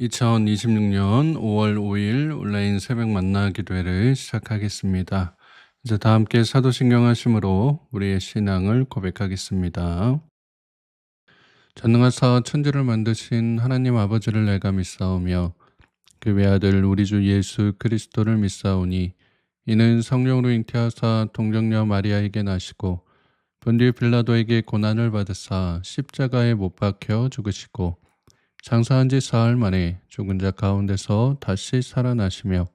2026년 5월 5일 온라인 새벽 만나 기도회를 시작하겠습니다. 이제 다 함께 사도신경 하심으로 우리의 신앙을 고백하겠습니다. 전능하사 천지를 만드신 하나님 아버지를 내가 믿사오며 그 외아들 우리 주 예수 그리스도를 믿사오니 이는 성령으로 잉태하사 동정녀 마리아에게 나시고 본디오 빌라도에게 고난을 받으사 십자가에 못 박혀 죽으시고 장사한 지 사흘 만에 죽은 자 가운데서 다시 살아나시며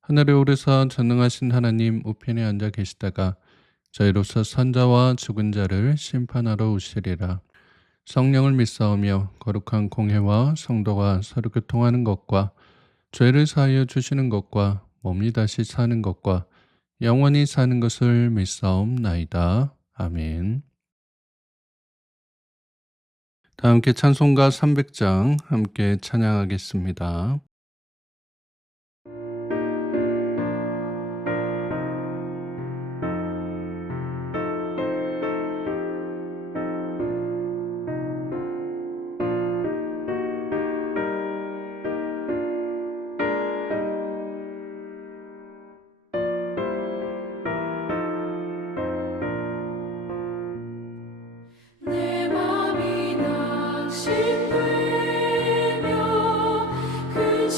하늘에 오르사 전능하신 하나님 우편에 앉아 계시다가 저희로서 산자와 죽은 자를 심판하러 오시리라. 성령을 믿사오며 거룩한 공회와 성도가 서로 교통하는 것과 죄를 사하여 주시는 것과 몸이 다시 사는 것과 영원히 사는 것을 믿사옵나이다. 아멘. 다 함께 찬송가 300장 함께 찬양하겠습니다. 내 맘이 낙심되며 그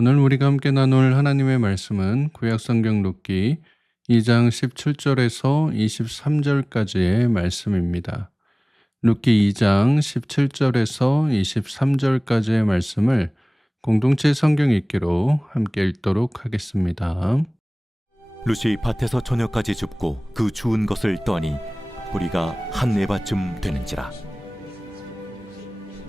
오늘 우리가 함께 나눌 하나님의 말씀은 구약성경 룻기 2장 17절에서 23절까지의 말씀입니다. 룻기 2장 17절에서 23절까지의 말씀을 공동체 성경 읽기로 함께 읽도록 하겠습니다. 룻이 밭에서 저녁까지 줍고 그 주운 것을 떠니 뿌리가 한 에바쯤 되는지라.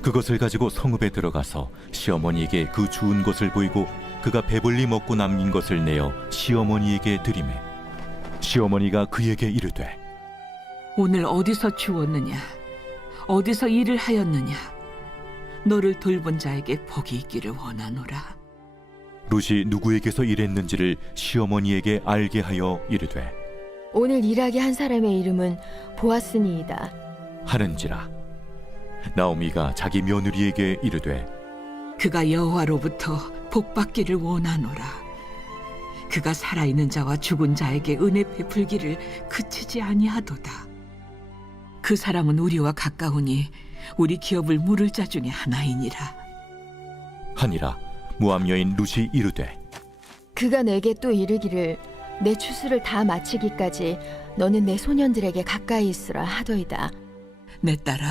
그것을 가지고 성읍에 들어가서 시어머니에게 그 주운 것을 보이고 그가 배불리 먹고 남긴 것을 내어 시어머니에게 드리매 시어머니가 그에게 이르되 오늘 어디서 주웠느냐? 어디서 일을 하였느냐? 너를 돌본 자에게 복이 있기를 원하노라. 룻이 누구에게서 일했는지를 시어머니에게 알게 하여 이르되 오늘 일하게 한 사람의 이름은 보아스니이다. 하는지라. 나오미가 자기 며느리에게 이르되 그가 여호와로부터 복받기를 원하노라. 그가 살아있는 자와 죽은 자에게 은혜 베풀기를 그치지 아니하도다. 그 사람은 우리와 가까우니 우리 기업을 물을 자 중에 하나이니라. 하니라. 모압 여인 룻이 이르되 그가 내게 또 이르기를 내 추수를 다 마치기까지 너는 내 소년들에게 가까이 있으라 하더이다. 내 딸아,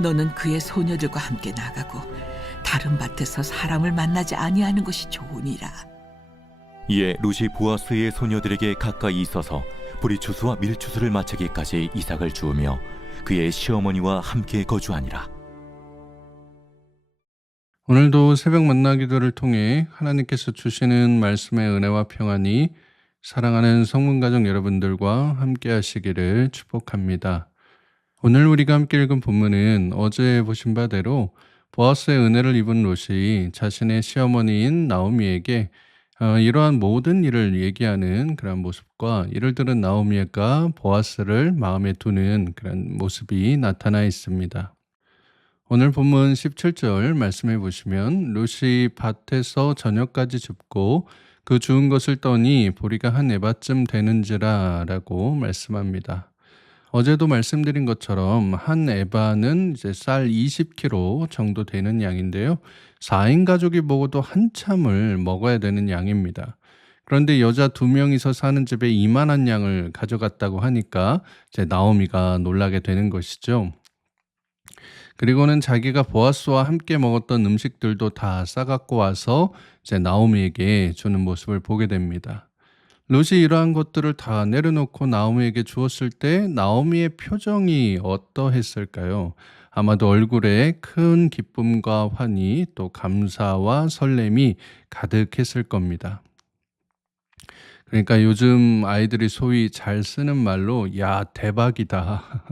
너는 그의 소녀들과 함께 나가고 다른 밭에서 사람을 만나지 아니하는 것이 좋으니라. 이에 룻이 보아스의 소녀들에게 가까이 있어서 보리추수와 밀추수를 마치기까지 이삭을 주우며 그의 시어머니와 함께 거주하니라. 오늘도 새벽 만나 기도를 통해 하나님께서 주시는 말씀의 은혜와 평안이 사랑하는 성문가족 여러분들과 함께 하시기를 축복합니다. 오늘 우리가 함께 읽은 본문은 어제 보신 바대로 보아스의 은혜를 입은 롯이 자신의 시어머니인 나오미에게 이러한 모든 일을 얘기하는 그런 모습과 이를 들은 나오미가 보아스를 마음에 두는 그런 모습이 나타나 있습니다. 오늘 본문 17절 말씀해 보시면 롯이 밭에서 저녁까지 줍고 그 주운 것을 떠니 보리가 한 에바쯤 되는지라 라고 말씀합니다. 어제도 말씀드린 것처럼 한 에바는 이제 쌀 20kg 정도 되는 양인데요. 4인 가족이 먹어도 한참을 먹어야 되는 양입니다. 그런데 여자 2명이서 사는 집에 이만한 양을 가져갔다고 하니까 이제 나오미가 놀라게 되는 것이죠. 그리고는 자기가 보아스와 함께 먹었던 음식들도 다 싸갖고 와서 이제 나오미에게 주는 모습을 보게 됩니다. 롯이 이러한 것들을 다 내려놓고 나오미에게 주었을 때 나오미의 표정이 어떠했을까요? 아마도 얼굴에 큰 기쁨과 환희 또 감사와 설렘이 가득했을 겁니다. 그러니까 요즘 아이들이 소위 잘 쓰는 말로 야 대박이다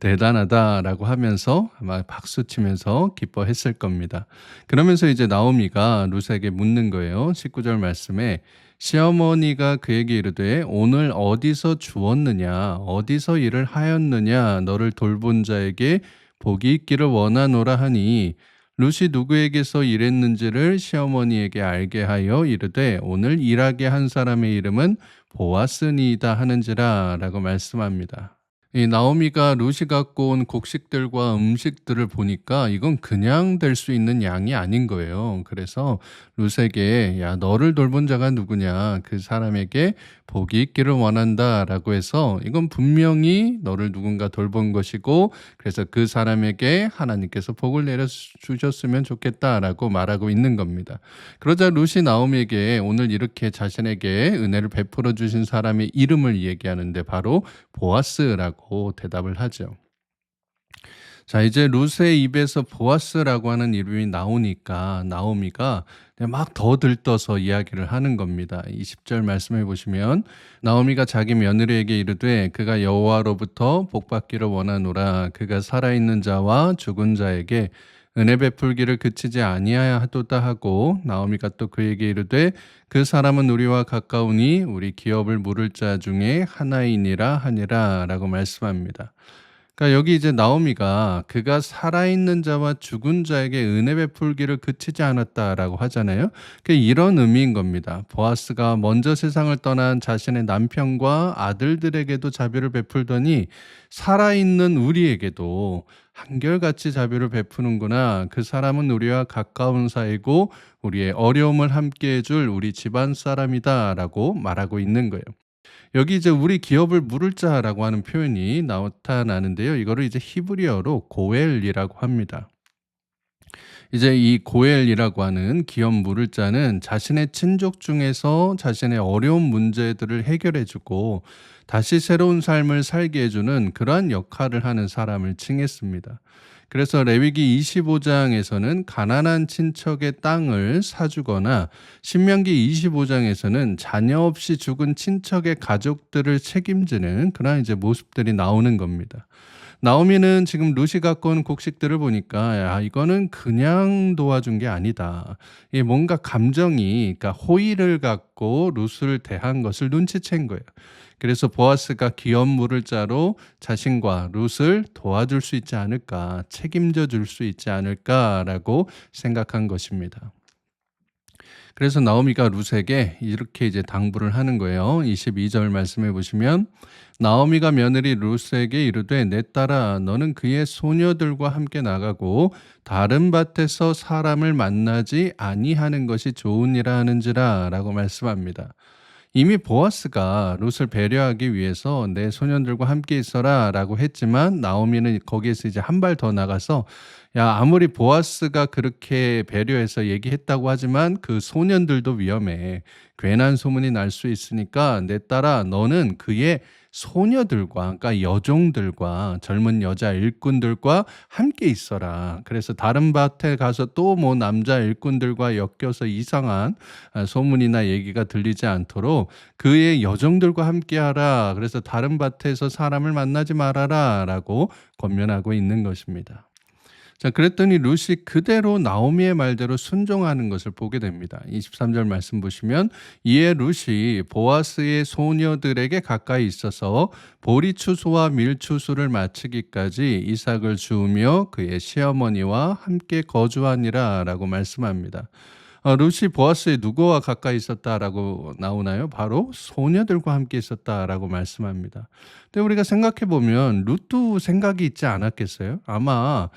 대단하다라고 하면서 아마 박수치면서 기뻐했을 겁니다. 그러면서 이제 나오미가 룻에게 묻는 거예요. 19절 말씀에 시어머니가 그에게 이르되 오늘 어디서 주었느냐 어디서 일을 하였느냐 너를 돌본 자에게 복이 있기를 원하노라 하니 룻이 누구에게서 일했는지를 시어머니에게 알게 하여 이르되 오늘 일하게 한 사람의 이름은 보아스니이다 하는지라 라고 말씀합니다. 이 나오미가 룻이 갖고 온 곡식들과 음식들을 보니까 이건 그냥 될 수 있는 양이 아닌 거예요. 그래서 룻에게 야 너를 돌본 자가 누구냐 그 사람에게 복이 있기를 원한다 라고 해서 이건 분명히 너를 누군가 돌본 것이고 그래서 그 사람에게 하나님께서 복을 내려주셨으면 좋겠다라고 말하고 있는 겁니다. 그러자 룻이 나오미에게 오늘 이렇게 자신에게 은혜를 베풀어 주신 사람의 이름을 얘기하는데 바로 보아스라고 대답을 하죠. 자, 이제 룻의 입에서 보아스라고 하는 이름이 나오니까 나오미가 막 더 들떠서 이야기를 하는 겁니다. 20절 말씀해 보시면 나오미가 자기 며느리에게 이르되 그가 여호와로부터 복받기를 원하노라 그가 살아있는 자와 죽은 자에게 은혜 베풀기를 그치지 아니하도다 하고 나오미가 또 그에게 이르되 그 사람은 우리와 가까우니 우리 기업을 물을 자 중에 하나이니라 하니라 라고 말씀합니다. 그러니까 여기 이제 나오미가 그가 살아있는 자와 죽은 자에게 은혜 베풀기를 그치지 않았다라고 하잖아요. 이런 의미인 겁니다. 보아스가 먼저 세상을 떠난 자신의 남편과 아들들에게도 자비를 베풀더니 살아있는 우리에게도 한결같이 자비를 베푸는구나. 그 사람은 우리와 가까운 사이고 우리의 어려움을 함께 해줄 우리 집안 사람이다라고 말하고 있는 거예요. 여기 이제 우리 기업을 물을 자라고 하는 표현이 나타나는데요. 이거를 이제 히브리어로 고엘이라고 합니다. 이제 이 고엘이라고 하는 기업 물을 자는 자신의 친족 중에서 자신의 어려운 문제들을 해결해 주고 다시 새로운 삶을 살게 해주는 그러한 역할을 하는 사람을 칭했습니다. 그래서 레위기 25장에서는 가난한 친척의 땅을 사주거나 신명기 25장에서는 자녀 없이 죽은 친척의 가족들을 책임지는 그런 이제 모습들이 나오는 겁니다. 나오미는 지금 룻이 갖고 온 곡식들을 보니까 야, 이거는 그냥 도와준 게 아니다. 이게 뭔가 감정이 그러니까 호의를 갖고 룻을 대한 것을 눈치챈 거예요. 그래서 보아스가 기업 물을 자로 자신과 룻을 도와줄 수 있지 않을까, 책임져 줄 수 있지 않을까라고 생각한 것입니다. 그래서 나오미가 룻에게 이렇게 이제 당부를 하는 거예요. 22절 말씀해 보시면 나오미가 며느리 룻에게 이르되 내 딸아 너는 그의 소녀들과 함께 나가고 다른 밭에서 사람을 만나지 아니하는 것이 좋으니라 하는지라 라고 말씀합니다. 이미 보아스가 룻을 배려하기 위해서 내 소년들과 함께 있어라 라고 했지만 나오미는 거기에서 이제 한 발 더 나가서 야 아무리 보아스가 그렇게 배려해서 얘기했다고 하지만 그 소년들도 위험해. 괜한 소문이 날 수 있으니까 내 딸아 너는 그의 소녀들과 그러니까 여종들과 젊은 여자 일꾼들과 함께 있어라. 그래서 다른 밭에 가서 또 뭐 남자 일꾼들과 엮여서 이상한 소문이나 얘기가 들리지 않도록 그의 여종들과 함께 하라. 그래서 다른 밭에서 사람을 만나지 말아라 라고 권면하고 있는 것입니다. 자, 그랬더니 룻이 그대로 나오미의 말대로 순종하는 것을 보게 됩니다. 23절 말씀 보시면 이에 룻이 보아스의 소녀들에게 가까이 있어서 보리추수와 밀추수를 마치기까지 이삭을 주우며 그의 시어머니와 함께 거주하니라 라고 말씀합니다. 룻이 보아스의 누구와 가까이 있었다라고 나오나요? 바로 소녀들과 함께 있었다라고 말씀합니다. 근데 우리가 생각해 보면 룻도 생각이 있지 않았겠어요? 아마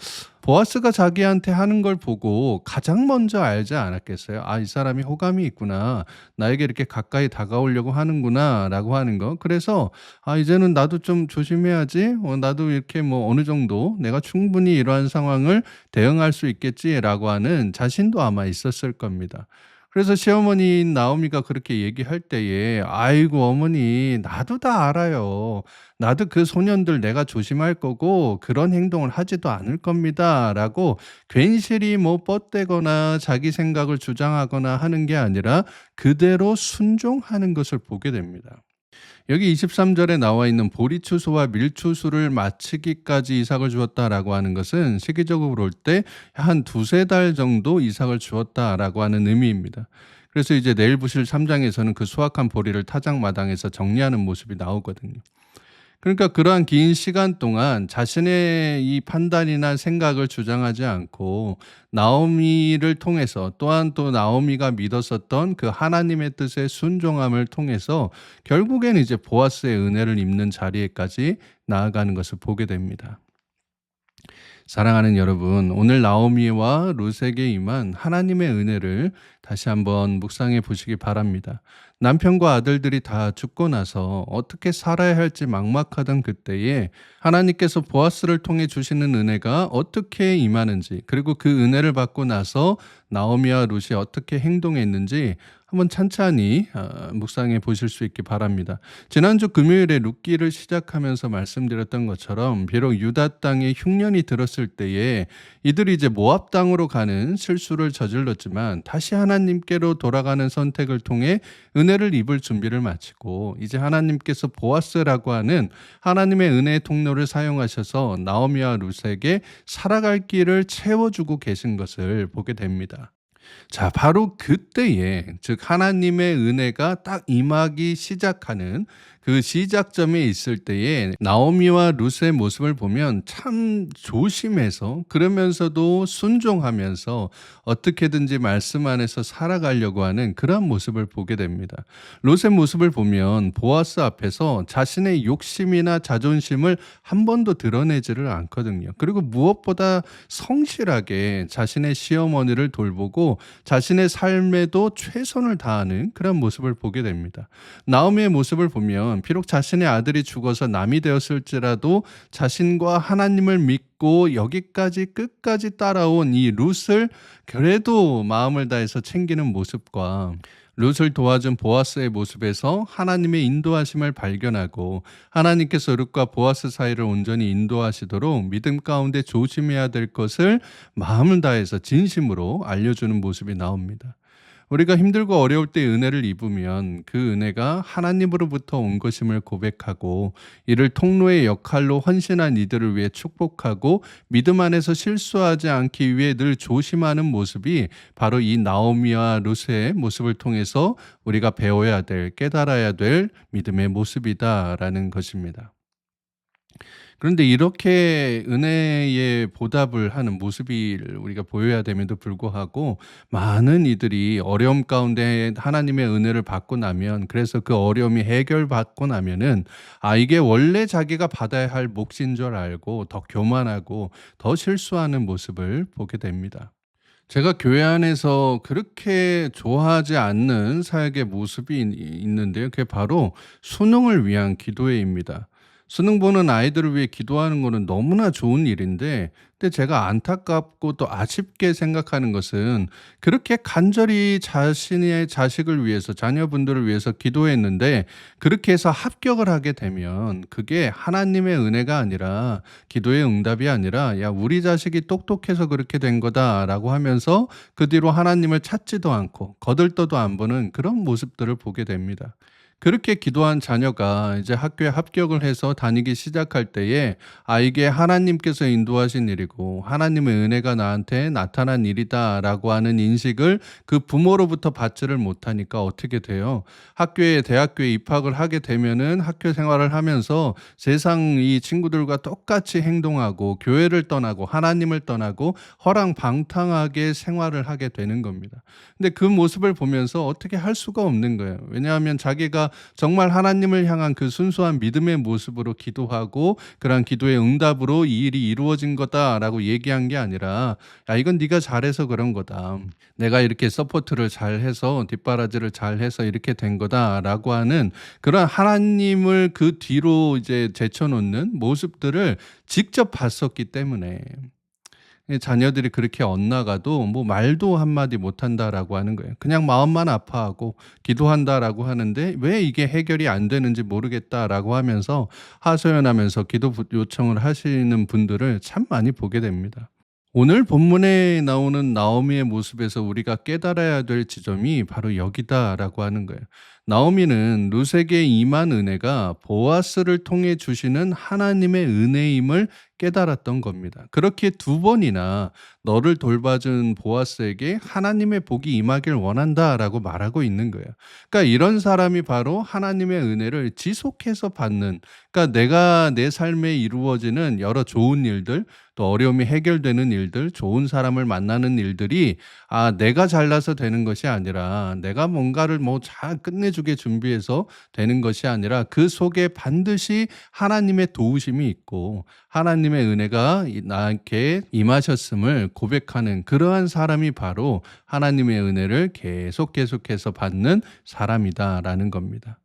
보아스가 자기한테 하는 걸 보고 가장 먼저 알지 않았겠어요? 아, 이 사람이 호감이 있구나. 나에게 이렇게 가까이 다가오려고 하는구나. 라고 하는 거. 그래서, 아, 이제는 나도 좀 조심해야지. 나도 이렇게 뭐 어느 정도 내가 충분히 이러한 상황을 대응할 수 있겠지. 라고 하는 자신도 아마 있었을 겁니다. 그래서 시어머니인 나오미가 그렇게 얘기할 때에 아이고 어머니 나도 다 알아요. 나도 그 소년들 내가 조심할 거고 그런 행동을 하지도 않을 겁니다. 라고 괜시리 뭐 뻗대거나 자기 생각을 주장하거나 하는 게 아니라 그대로 순종하는 것을 보게 됩니다. 여기 23절에 나와 있는 보리추수와 밀추수를 마치기까지 이삭을 주었다라고 하는 것은 시기적으로 볼 때 한 두세 달 정도 이삭을 주었다라고 하는 의미입니다. 그래서 이제 내일 보실 3장에서는 그 수확한 보리를 타작마당에서 정리하는 모습이 나오거든요. 그러니까 그러한 긴 시간 동안 자신의 이 판단이나 생각을 주장하지 않고 나오미를 통해서 또한 또 나오미가 믿었었던 그 하나님의 뜻에 순종함을 통해서 결국에는 이제 보아스의 은혜를 입는 자리에까지 나아가는 것을 보게 됩니다. 사랑하는 여러분, 오늘 나오미와 룻에게 임한 하나님의 은혜를 다시 한번 묵상해 보시기 바랍니다. 남편과 아들들이 다 죽고 나서 어떻게 살아야 할지 막막하던 그때에 하나님께서 보아스를 통해 주시는 은혜가 어떻게 임하는지, 그리고 그 은혜를 받고 나서 나오미와 룻이 어떻게 행동했는지 한번 찬찬히 묵상해 보실 수 있기 바랍니다. 지난주 금요일에 룻기를 시작하면서 말씀드렸던 것처럼 비록 유다 땅에 흉년이 들었을 때에 이들이 이제 모압 땅으로 가는 실수를 저질렀지만 다시 하나님께로 돌아가는 선택을 통해 은혜를 입을 준비를 마치고 이제 하나님께서 보아스라고 하는 하나님의 은혜의 통로를 사용하셔서 나오미와 룻에게 살아갈 길을 채워주고 계신 것을 보게 됩니다. 자, 바로 그때에 즉 하나님의 은혜가 딱 임하기 시작하는 그 시작점에 있을 때에 나오미와 룻의 모습을 보면 참 조심해서 그러면서도 순종하면서 어떻게든지 말씀 안에서 살아가려고 하는 그러한 모습을 보게 됩니다. 룻의 모습을 보면 보아스 앞에서 자신의 욕심이나 자존심을 한 번도 드러내지를 않거든요. 그리고 무엇보다 성실하게 자신의 시어머니를 돌보고 자신의 삶에도 최선을 다하는 그런 모습을 보게 됩니다. 나오미의 모습을 보면 비록 자신의 아들이 죽어서 남이 되었을지라도 자신과 하나님을 믿고 여기까지 끝까지 따라온 이 룻을 그래도 마음을 다해서 챙기는 모습과 룻을 도와준 보아스의 모습에서 하나님의 인도하심을 발견하고 하나님께서 룻과 보아스 사이를 온전히 인도하시도록 믿음 가운데 조심해야 될 것을 마음을 다해서 진심으로 알려주는 모습이 나옵니다. 우리가 힘들고 어려울 때 은혜를 입으면 그 은혜가 하나님으로부터 온 것임을 고백하고 이를 통로의 역할로 헌신한 이들을 위해 축복하고 믿음 안에서 실수하지 않기 위해 늘 조심하는 모습이 바로 이 나오미와 룻의 모습을 통해서 우리가 배워야 될, 깨달아야 될 믿음의 모습이다라는 것입니다. 그런데 이렇게 은혜에 보답을 하는 모습이 우리가 보여야 됨에도 불구하고 많은 이들이 어려움 가운데 하나님의 은혜를 받고 나면 그래서 그 어려움이 해결받고 나면은 이게 원래 자기가 받아야 할 몫인 줄 알고 더 교만하고 더 실수하는 모습을 보게 됩니다. 제가 교회 안에서 그렇게 좋아하지 않는 사역의 모습이 있는데요. 그게 바로 수능을 위한 기도회입니다. 수능 보는 아이들을 위해 기도하는 거는 너무나 좋은 일인데 근데 제가 안타깝고 또 아쉽게 생각하는 것은 그렇게 간절히 자신의 자식을 위해서 자녀분들을 위해서 기도했는데 그렇게 해서 합격을 하게 되면 그게 하나님의 은혜가 아니라 기도의 응답이 아니라 야 우리 자식이 똑똑해서 그렇게 된 거다라고 하면서 그 뒤로 하나님을 찾지도 않고 거들떠도 안 보는 그런 모습들을 보게 됩니다. 그렇게 기도한 자녀가 이제 학교에 합격을 해서 다니기 시작할 때에 이게 하나님께서 인도하신 일이고 하나님의 은혜가 나한테 나타난 일이다라고 하는 인식을 그 부모로부터 받지를 못하니까 어떻게 돼요? 대학교에 입학을 하게 되면은 학교 생활을 하면서 세상 이 친구들과 똑같이 행동하고 교회를 떠나고 하나님을 떠나고 허랑방탕하게 생활을 하게 되는 겁니다. 근데 그 모습을 보면서 어떻게 할 수가 없는 거예요. 왜냐하면 자기가 정말 하나님을 향한 그 순수한 믿음의 모습으로 기도하고 그러한 기도의 응답으로 이 일이 이루어진 거다라고 얘기한 게 아니라 야 이건 네가 잘해서 그런 거다. 내가 이렇게 서포트를 잘해서 뒷바라지를 잘해서 이렇게 된 거다라고 하는 그런 하나님을 그 뒤로 이제 제쳐놓는 모습들을 직접 봤었기 때문에 자녀들이 그렇게 엇나가도 뭐 말도 한마디 못한다라고 하는 거예요. 그냥 마음만 아파하고 기도한다라고 하는데 왜 이게 해결이 안 되는지 모르겠다라고 하면서 하소연하면서 기도 요청을 하시는 분들을 참 많이 보게 됩니다. 오늘 본문에 나오는 나오미의 모습에서 우리가 깨달아야 될 지점이 바로 여기다라고 하는 거예요. 나오미는 룻에게 임한 은혜가 보아스를 통해 주시는 하나님의 은혜임을 깨달았던 겁니다. 그렇게 두 번이나 너를 돌봐준 보아스에게 하나님의 복이 임하길 원한다라고 말하고 있는 거예요. 그러니까 이런 사람이 바로 하나님의 은혜를 지속해서 받는, 그러니까 내가 내 삶에 이루어지는 여러 좋은 일들, 또 어려움이 해결되는 일들, 좋은 사람을 만나는 일들이 내가 잘나서 되는 것이 아니라 내가 뭔가를 잘 끝내주게 준비해서 되는 것이 아니라 그 속에 반드시 하나님의 도우심이 있고 하나님의 은혜가 나에게 임하셨음을 고백하는 그러한 사람이 바로 하나님의 은혜를 계속해서 받는 사람이다라는 겁니다.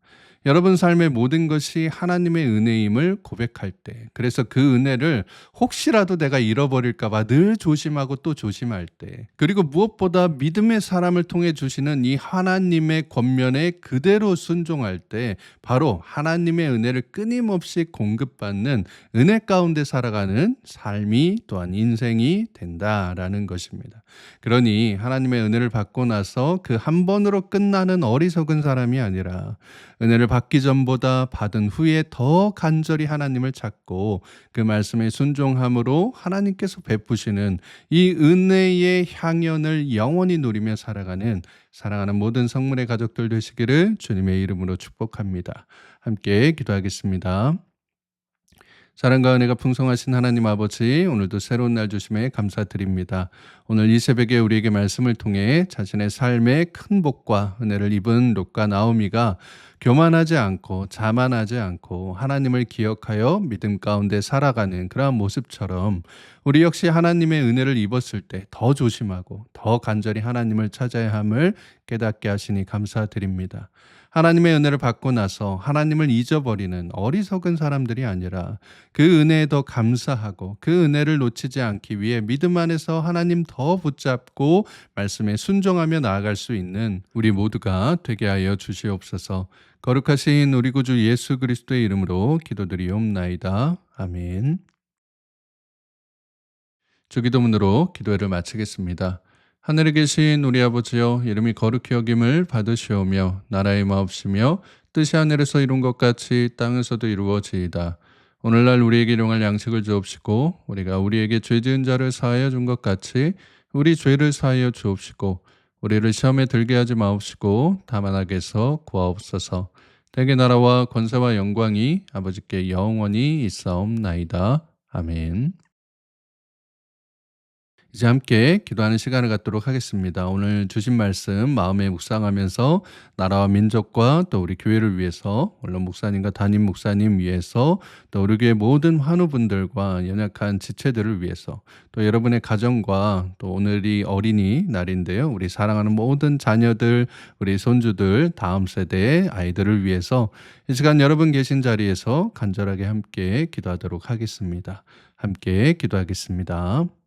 여러분 삶의 모든 것이 하나님의 은혜임을 고백할 때, 그래서 그 은혜를 혹시라도 내가 잃어버릴까 봐 늘 조심하고 또 조심할 때, 그리고 무엇보다 믿음의 사람을 통해 주시는 이 하나님의 권면에 그대로 순종할 때 바로 하나님의 은혜를 끊임없이 공급받는 은혜 가운데 살아가는 삶이 또한 인생이 된다라는 것입니다. 그러니 하나님의 은혜를 받고 나서 그 한 번으로 끝나는 어리석은 사람이 아니라 은혜를 받기 전보다 받은 후에 더 간절히 하나님을 찾고 그 말씀에 순종함으로 하나님께서 베푸시는 이 은혜의 향연을 영원히 누리며 살아가는 사랑하는 모든 성문의 가족들 되시기를 주님의 이름으로 축복합니다. 함께 기도하겠습니다. 사랑과 은혜가 풍성하신 하나님 아버지, 오늘도 새로운 날 주심에 감사드립니다. 오늘 이 새벽에 우리에게 말씀을 통해 자신의 삶의 큰 복과 은혜를 입은 롯과 나오미가 교만하지 않고 자만하지 않고 하나님을 기억하여 믿음 가운데 살아가는 그러한 모습처럼 우리 역시 하나님의 은혜를 입었을 때 더 조심하고 더 간절히 하나님을 찾아야 함을 깨닫게 하시니 감사드립니다. 하나님의 은혜를 받고 나서 하나님을 잊어버리는 어리석은 사람들이 아니라 그 은혜에 더 감사하고 그 은혜를 놓치지 않기 위해 믿음 안에서 하나님 더 붙잡고 말씀에 순종하며 나아갈 수 있는 우리 모두가 되게 하여 주시옵소서. 거룩하신 우리 구주 예수 그리스도의 이름으로 기도드리옵나이다. 아멘. 주기도문으로 기도회를 마치겠습니다. 하늘에 계신 우리 아버지여, 이름이 거룩히 여김을 받으시오며 나라의 마옵시며 뜻이 하늘에서 이룬 것 같이 땅에서도 이루어지이다. 오늘날 우리에게 일용할 양식을 주옵시고 우리가 우리에게 죄 지은 자를 사하여 준 것 같이 우리 죄를 사하여 주옵시고 우리를 시험에 들게 하지 마옵시고 다만 악에서 구하옵소서. 대개 나라와 권세와 영광이 아버지께 영원히 있사옵나이다. 아멘. 이제 함께 기도하는 시간을 갖도록 하겠습니다. 오늘 주신 말씀 마음에 묵상하면서 나라와 민족과 또 우리 교회를 위해서, 물론 목사님과 담임 목사님 위해서, 또 우리 교회 모든 환우분들과 연약한 지체들을 위해서, 또 여러분의 가정과 또 오늘이 어린이 날인데요. 우리 사랑하는 모든 자녀들, 우리 손주들, 다음 세대의 아이들을 위해서 이 시간 여러분 계신 자리에서 간절하게 함께 기도하도록 하겠습니다. 함께 기도하겠습니다.